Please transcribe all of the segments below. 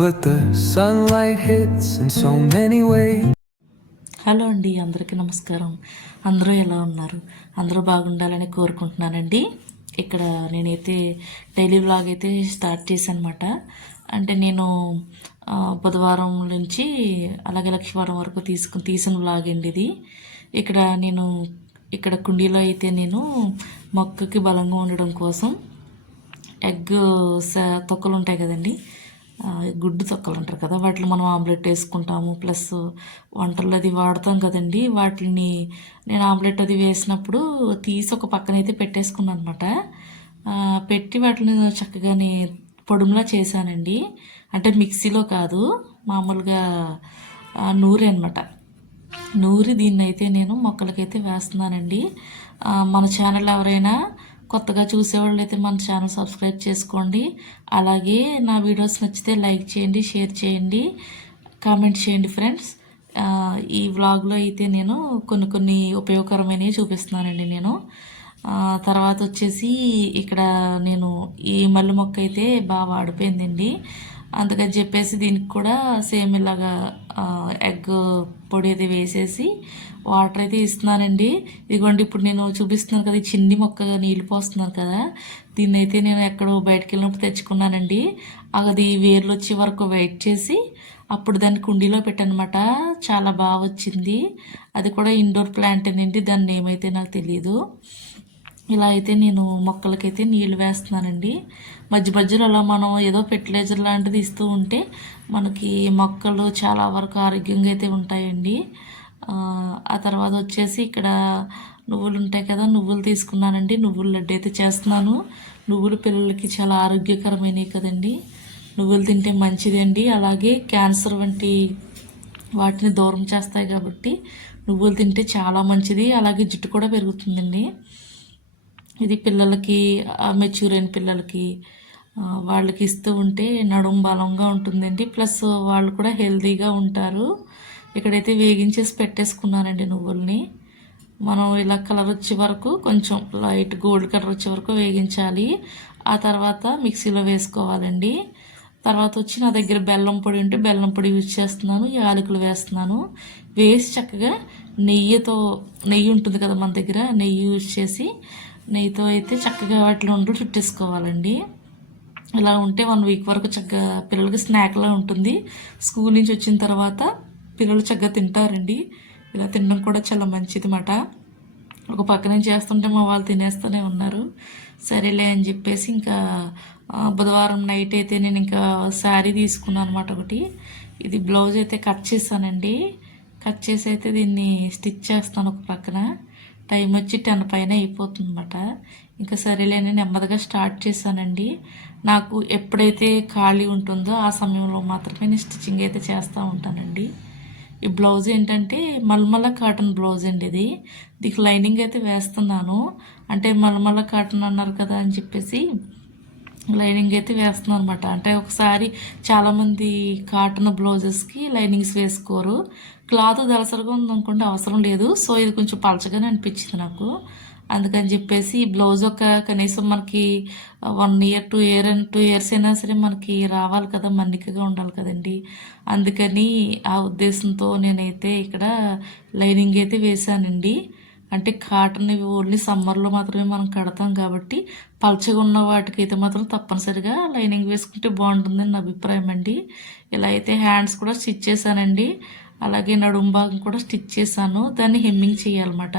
but the sunlight hits in so many ways. Hello అండి, అందరికీ నమస్కారం. అందరూ ఎలా ఉన్నారు? అందరూ బాగుండాలని కోరుకుంటున్నానండి. ఇక్కడ నేనైతే డైలీ వ్లాగ్ అయితే స్టార్ట్ చేశాను అనమాట. అంటే నేను బుధవారం నుంచి అలాగే లక్షవారం వరకు తీసిన వ్లాగ్ అండి ఇది. ఇక్కడ కుండీలో అయితే నేను మొక్కకి బలంగా ఉండడం కోసం ఎగ్ తొక్కలు ఉంటాయి కదండి, గుడ్డు తొక్కలు అంటారు కదా, వాటిని మనం ఆమ్లెట్ వేసుకుంటాము. ప్లస్ వంటలు అది వాడతాం కదండి, వాటిని నేను ఆమ్లెట్ అది వేసినప్పుడు తీసి ఒక పక్కనైతే పెట్టేసుకున్నాను అనమాట. పెట్టి వాటిని చక్కగానే పొడుములా చేశానండి. అంటే మిక్సీలో కాదు, మామూలుగా నూరి అనమాట. నూరి దీన్ని అయితే నేను మొక్కలకైతే వేస్తున్నానండి. మన ఛానల్ ఎవరైనా కొత్తగా చూసేవాళ్ళు అయితే మన ఛానల్ సబ్స్క్రైబ్ చేసుకోండి. అలాగే నా వీడియోస్ నచ్చితే లైక్ చేయండి, షేర్ చేయండి, కామెంట్ చేయండి ఫ్రెండ్స్. ఈ వ్లాగ్లో అయితే నేను కొన్ని ఉపయోగకరమైనవి చూపిస్తున్నానండి నేను. తర్వాత వచ్చేసి ఇక్కడ నేను ఈ మల్లె మొక్క అయితే బాగా వాడిపోయిందండి. అందుకని చెప్పేసి దీనికి కూడా సేమ్ ఇలాగా ఎగ్ పొడి అయితే వేసేసి వాటర్ అయితే ఇస్తున్నానండి. ఇదిగోండి, ఇప్పుడు నేను చూపిస్తున్నాను కదా, ఈ చిన్ని మొక్కగా నీళ్ళు పోస్తున్నాను కదా, దీన్ని అయితే నేను ఎక్కడో బయటకు వెళ్ళినప్పుడు తెచ్చుకున్నానండి. అది వేర్లు వచ్చే వరకు వెయిట్ చేసి అప్పుడు దాన్ని కుండీలో పెట్టానమాట. చాలా బాగా వచ్చింది. అది కూడా ఇండోర్ ప్లాంట్ అండి, దాన్ని ఏమైతే నాకు తెలియదు. ఇలా అయితే నేను మొక్కలకైతే నీళ్ళు వేస్తున్నానండి. మధ్య మధ్యలో అలా మనం ఏదో ఫెర్టిలైజర్ లాంటిది ఇస్తూ ఉంటే మనకి మొక్కలు చాలా వరకు ఆరోగ్యంగా అయితే ఉంటాయండి. ఆ తర్వాత వచ్చేసి ఇక్కడ నువ్వులు ఉంటాయి కదా, నువ్వులు తీసుకున్నానండి. నువ్వుల లడ్డు అయితే చేస్తున్నాను. నువ్వులు పిల్లలకి చాలా ఆరోగ్యకరమైనవి కదండి, నువ్వులు తింటే మంచిదండి. అలాగే క్యాన్సర్ వంటి వాటిని దూరం చేస్తాయి కాబట్టి నువ్వులు తింటే చాలా మంచిది. అలాగే జుట్టు కూడా పెరుగుతుందండి. ఇది పిల్లలకి, మెచ్యూర్ అయిన పిల్లలకి వాళ్ళకి ఇస్తూ ఉంటే నడుము బలంగా ఉంటుందండి. ప్లస్ వాళ్ళు కూడా హెల్తీగా ఉంటారు. ఇక్కడైతే వేగించేసి పెట్టేసుకున్నానండి నువ్వుల్ని. మనం ఇలా కలర్ వచ్చే వరకు, కొంచెం లైట్ గోల్డ్ కలర్ వచ్చే వరకు వేగించాలి. ఆ తర్వాత మిక్సీలో వేసుకోవాలండి. తర్వాత వచ్చి నా దగ్గర బెల్లం పొడి ఉంటే బెల్లం పొడి యూజ్ చేస్తున్నాను, యాలకులు వేస్తున్నాను. వేసి చక్కగా నెయ్యి ఉంటుంది కదా మన దగ్గర, నెయ్యి యూజ్ చేసి నెయ్యితో అయితే చక్కగా వాటిలో ఉండి చుట్టేసుకోవాలండి. ఇలా ఉంటే 1 వీక్ వరకు చక్కగా పిల్లలకి స్నాక్లా ఉంటుంది. స్కూల్ నుంచి వచ్చిన తర్వాత పిల్లలు చక్కగా తింటారండి. ఇలా తినడం కూడా చాలా మంచిది మాట. ఒక పక్క నుంచి చేస్తుంటే మా వాళ్ళు తినేస్తూనే ఉన్నారు. సరేలే అని చెప్పేసి ఇంకా బుధవారం నైట్ అయితే నేను ఇంకా శారీ తీసుకున్నాను అనమాట ఒకటి. ఇది బ్లౌజ్ అయితే కట్ చేశానండి. కట్ చేసి అయితే దీన్ని స్టిచ్ చేస్తాను ఒక పక్కన. టైం వచ్చి 10 పైన అయిపోతుంది అనమాట. ఇంకా సరేలేని నెమ్మదిగా స్టార్ట్ చేశానండి. నాకు ఎప్పుడైతే ఖాళీ ఉంటుందో ఆ సమయంలో మాత్రమే నేను స్టిచ్చింగ్ అయితే చేస్తూ ఉంటానండి. ఈ బ్లౌజ్ ఏంటంటే మల్మల కాటన్ బ్లౌజ్ అండి ఇది. దీనికి లైనింగ్ అయితే వేస్తున్నాను. అంటే మల్మల కాటన్ అన్నారు కదా అని చెప్పేసి లైనింగ్ అయితే వేస్తున్నాను అనమాట. అంటే ఒకసారి చాలామంది కాటన్ బ్లౌజెస్కి లైనింగ్స్ వేసుకోరు. క్లాత్ దళసరిగా ఉందనుకోండి, అవసరం లేదు. సో ఇది కొంచెం పలచగానే అనిపించింది నాకు. అందుకని చెప్పేసి ఈ బ్లౌజ్ కనీసం మనకి 1 ఇయర్ 2 ఇయర్స్ అయినా సరే మనకి రావాలి కదా, మన్నికగా ఉండాలి కదండి. అందుకని ఆ ఉద్దేశంతో నేనైతే ఇక్కడ లైనింగ్ అయితే వేశానండి. అంటే కాటన్ ఓన్లీ సమ్మర్లో మాత్రమే మనం కడతాం కాబట్టి పలచగా ఉన్న వాటికైతే మాత్రం తప్పనిసరిగా లైనింగ్ వేసుకుంటే బాగుంటుందని నా అభిప్రాయం అండి. ఇలా అయితే హ్యాండ్స్ కూడా స్టిచ్ చేశానండి. అలాగే నడుము భాగం కూడా స్టిచ్ చేశాను. దాన్ని హెమ్మింగ్ చేయాలన్నమాట.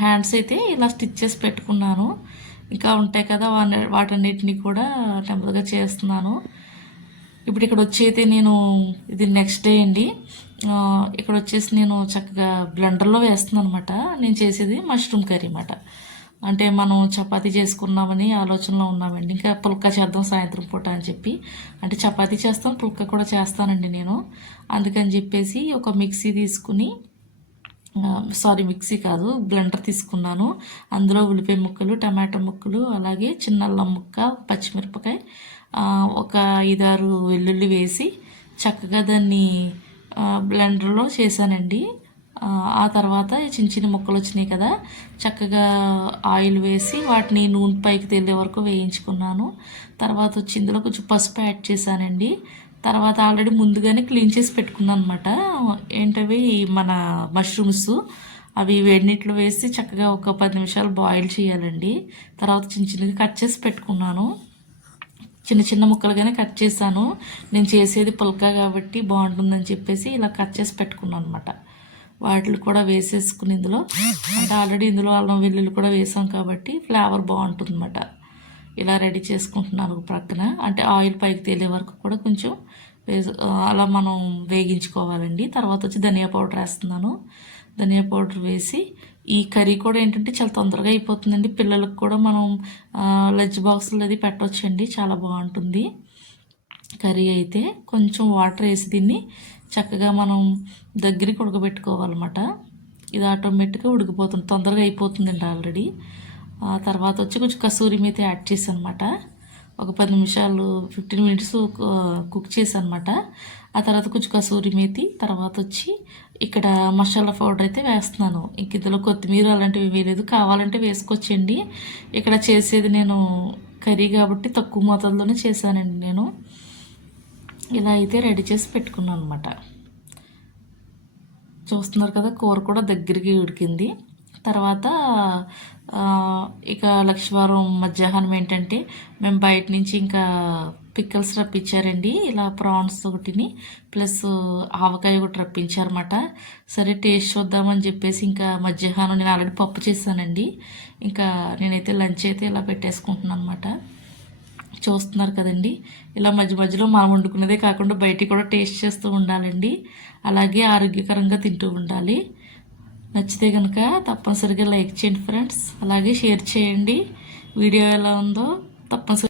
హ్యాండ్స్ అయితే ఇలా స్టిచ్ చేసి పెట్టుకున్నాను. ఇంకా ఉంటాయి కదా, వాటన్నిటిని కూడా నెమ్మదిగా చేస్తున్నాను. ఇప్పుడు ఇక్కడ వచ్చి అయితే నేను ఇది నెక్స్ట్ డే అండి. ఇక్కడ వచ్చేసి నేను చక్కగా బ్లెండర్లో వేస్తున్నాను అనమాట. నేను చేసేది మష్రూమ్ కర్రీ అన్నమాట. అంటే మనం చపాతీ చేసుకున్నామని ఆలోచనలో ఉన్నామండి. ఇంకా పుల్కా చేద్దాం సాయంత్రం పూట అని చెప్పి. అంటే చపాతీ చేస్తాను, పుల్కా కూడా చేస్తానండి నేను. అందుకని చెప్పేసి ఒక మిక్సీ తీసుకుని, మిక్సీ కాదు, బ్లెండర్ తీసుకున్నాను. అందులో ఉల్లిపాయ ముక్కలు, టమాటో ముక్కలు, అలాగే చిన్న అల్లం ముక్క, పచ్చిమిరపకాయ, ఒక 5-6 వెల్లుల్లి వేసి చక్కగా దాన్ని బ్లెండర్లో చేశానండి. ఆ తర్వాత చిన్న చిన్న ముక్కలు వచ్చినాయి కదా, చక్కగా ఆయిల్ వేసి వాటిని నూనె పైకి తేలే వరకు వేయించుకున్నాను. తర్వాత వచ్చి ఇందులో కొంచెం పసుపు యాడ్ చేశానండి. తర్వాత ఆల్రెడీ ముందుగానే క్లీన్ చేసి పెట్టుకున్నాను అనమాట. ఏంటవి మన మష్రూమ్స్, అవి వేడి నీటిలో వేసి చక్కగా ఒక 10 నిమిషాలు బాయిల్ చేయాలండి. తర్వాత చిన్న చిన్నగా కట్ చేసి పెట్టుకున్నాను. చిన్న చిన్న ముక్కలుగానే కట్ చేశాను. నేను చేసేది పుల్కా కాబట్టి బాగుంటుందని చెప్పేసి ఇలా కట్ చేసి పెట్టుకున్నాను అనమాట. వాటిని కూడా వేసేసుకుని ఇందులో, అంటే ఆల్రెడీ ఇందులో అల్లం వెల్లుల్లి కూడా వేసాం కాబట్టి ఫ్లేవర్ బాగుంటుంది అనమాట. ఇలా రెడీ చేసుకుంటున్నాను ప్రక్కన. అంటే ఆయిల్ పైకి తేలే వరకు కూడా కొంచెం అలా మనం వేగించుకోవాలండి. తర్వాత వచ్చి ధనియా పౌడర్ వేస్తున్నాను. ధనియా పౌడర్ వేసి, ఈ కర్రీ కూడా ఏంటంటే చాలా తొందరగా అయిపోతుందండి. పిల్లలకు కూడా మనం లంచ్ బాక్సులు అది పెట్టవచ్చండి, చాలా బాగుంటుంది కర్రీ అయితే. కొంచెం వాటర్ వేసి దీన్ని చక్కగా మనం దగ్గరికి ఉడకబెట్టుకోవాలన్నమాట. ఇది ఆటోమేటిక్గా ఉడికిపోతుంది, తొందరగా అయిపోతుందండి ఆల్రెడీ. తర్వాత వచ్చి కొంచెం కసూరి మేతి యాడ్ చేశాను అనమాట. ఒక 10 నిమిషాలు 15 మినిట్స్ కుక్ చేశాను అనమాట. ఆ తర్వాత కొంచెం కసూరి మేతి, తర్వాత వచ్చి ఇక్కడ మసాలా పౌడర్ అయితే వేస్తున్నాను. ఇంక ఇందులో కొత్తిమీర అలాంటివి వేయలేదు, కావాలంటే వేసుకోవచ్చండి. ఇక్కడ చేసేది నేను కర్రీ కాబట్టి తక్కువ మోతాదులోనే చేశానండి నేను. ఇలా అయితే రెడీ చేసి పెట్టుకున్నాను అనమాట. చూస్తున్నారు కదా, కూర కూడా దగ్గరికి ఉడికింది. తర్వాత ఇక లక్షవారం మధ్యాహ్నం ఏంటంటే మేము బయట నుంచి ఇంకా పిక్కల్స్ రప్పించారండి. ఇలా ప్రాన్స్ ఒకటిని ప్లస్ ఆవకాయ ఒకటి రప్పించారన్నమాట. సరే టేస్ట్ చూద్దామని చెప్పేసి ఇంకా మధ్యాహ్నం నేను ఆల్రెడీ పప్పు చేశానండి. ఇంకా నేనైతే లంచ్ అయితే ఇలా పెట్టేసుకుంటున్నాను అనమాట. చూస్తున్నారు కదండి, ఇలా మధ్య మధ్యలో మనం వండుకునేదే కాకుండా బయటికి కూడా టేస్ట్ చేస్తూ ఉండాలండి. అలాగే ఆరోగ్యకరంగా తింటూ ఉండాలి. నచ్చితే కనుక తప్పనిసరిగా లైక్ చేయండి ఫ్రెండ్స్, అలాగే షేర్ చేయండి. వీడియో ఎలా ఉందో తప్పనిసరిగా